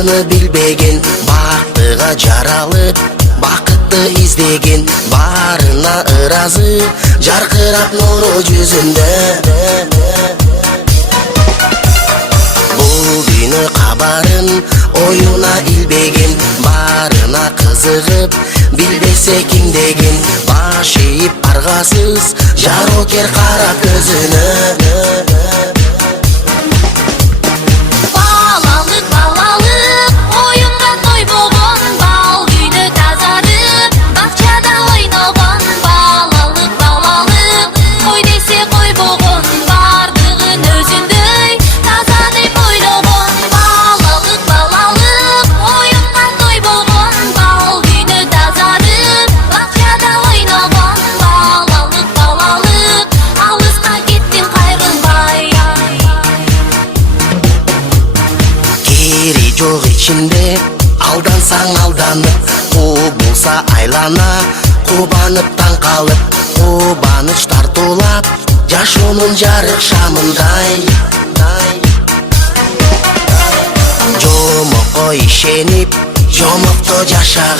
баарыны билбеген, бактыга жаралып бакытты издеген, баарына ыраазы жаркырап нуру жүзүндө. Бул дүйнө кабарын оюна илбеген, баарына кызыгып билбесе ким деген, баш ийип аргасыз жарокер кара көзүнө. Жок ичинде алдансаң алданып, кубулса айлана, кубанып таң калып, кубаныч тартуулап жашоонун жарык шамындай. Жомокко ишенип, жомокто жашаган